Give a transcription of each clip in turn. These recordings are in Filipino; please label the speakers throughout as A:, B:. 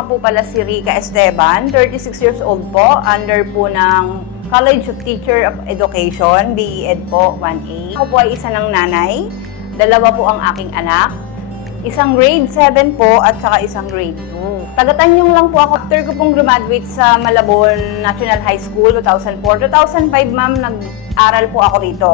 A: nga po pala si Rica Esteban, 36 years old po, under po ng College of Teacher of Education, BEd po, 1A. Ako po ay isa ng nanay, dalawa po ang aking anak, isang grade 7 po at saka isang grade 2. Tagatanyong lang po ako. After ko pong graduate sa Malabon National High School 2004, 2005 ma'am, nag-aral po ako dito.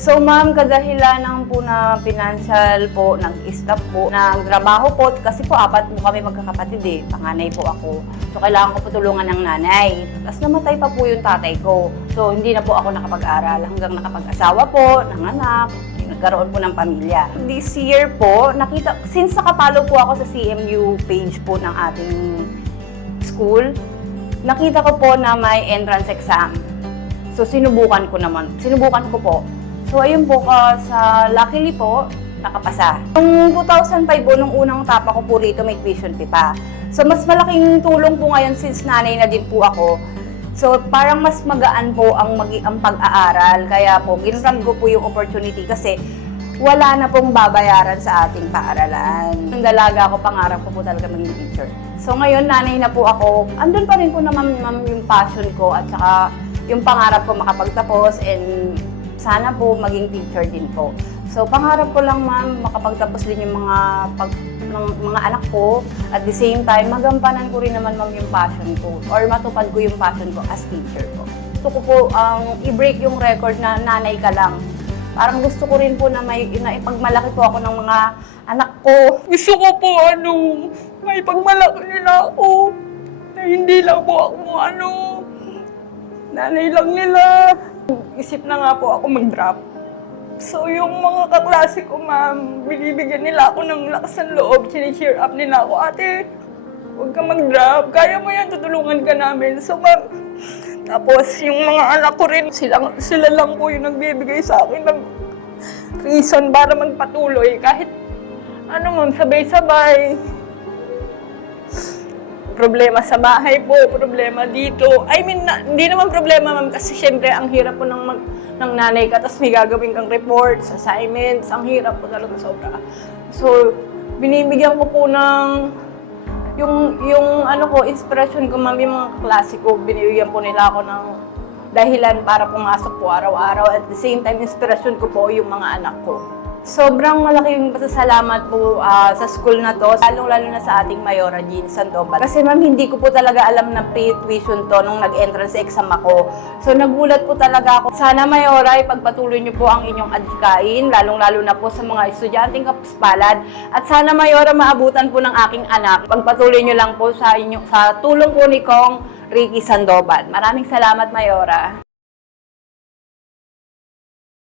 A: So ma'am, kadahilan ng po na financial po, nag-stop po, nagtrabaho po, kasi po apat po kami magkakapatid eh, panganay po ako. So kailangan ko po tulungan ng nanay. Tapos namatay pa po yung tatay ko. So hindi na po ako nakapag-aral hanggang nakapag-asawa po, ng anak, nagkaroon po ng pamilya. This year po, nakita, since nakapalo po ako sa CMU page po ng ating school, nakita ko po na may entrance exam. So, sinubukan ko naman. Sinubukan ko po. So, ayun po, ka, sa luckily po, nakapasa. Noong 2005 po, nung unang tapa ko po rito, may tuition fee pa. So, mas malaking tulong po ngayon since nanay na din po ako. So, parang mas magaan po ang, magi- ang pag-aaral. Kaya po, ginrab ko po yung opportunity kasi wala na pong babayaran sa ating paaralan. Nung dalaga ako, pangarap ko po talaga maging teacher. So ngayon, nanay na po ako. Andun pa rin po naman ma'am, yung passion ko at saka yung pangarap ko makapagtapos and sana po maging teacher din po. So pangarap ko lang ma'am, makapagtapos din yung mga pag, ng mga anak ko. At the same time, magampanan ko rin naman ma'am yung passion ko or matupad ko yung passion ko as teacher ko. Gusto ko po ang i-break yung record na nanay ka lang. Parang gusto ko rin po na may na ipagmalaki po ako ng mga anak ko.
B: Gusto ko po ano, may pagmalaki nila ako. Na hindi lang po ako ano, nanay lang nila. Isip na nga po ako mag-drop. So yung mga kaklase ko, ma'am, binibigyan nila ako ng lakas ng loob, cheer up nila ako, ate, huwag ka mag-drop, kaya mo yan, tutulungan ka namin. So ma'am, tapos yung mga anak ko rin, sila, sila lang po yung nagbibigay sa akin ng reason para magpatuloy. Kahit ano ma'am, sabay-sabay. Problema sa bahay po, problema dito. I mean, na, hindi naman problema ma'am kasi syempre ang hirap po ng, mag, ng nanay ka tapos may gagawin kang reports, assignments, ang hirap po talaga sobra. So, binibigyan ko po ng yung yung ano ko, inspiration ko ma'am, yung mga klase binibigyan po nila ako ng dahilan para pumasok po araw-araw. At the same time, inspiration ko po yung mga anak ko. Sobrang malaking pasasalamat po ah, sa school na to, lalong-lalo na sa ating Mayora Jean Sandoval. Kasi ma'am, hindi ko po talaga alam na pre-tuition to nung nag-entrance exam ako. So nagulat po talaga ako. Sana Mayora, ipagpatuloy niyo po ang inyong adhikain, lalong-lalo na po sa mga estudyanteng kapuspalad. At sana Mayora, maabutan po ng aking anak. Pagpatuloy niyo lang po sa, inyo, sa tulong po ni Kong Ricky Sandoval. Maraming salamat Mayora.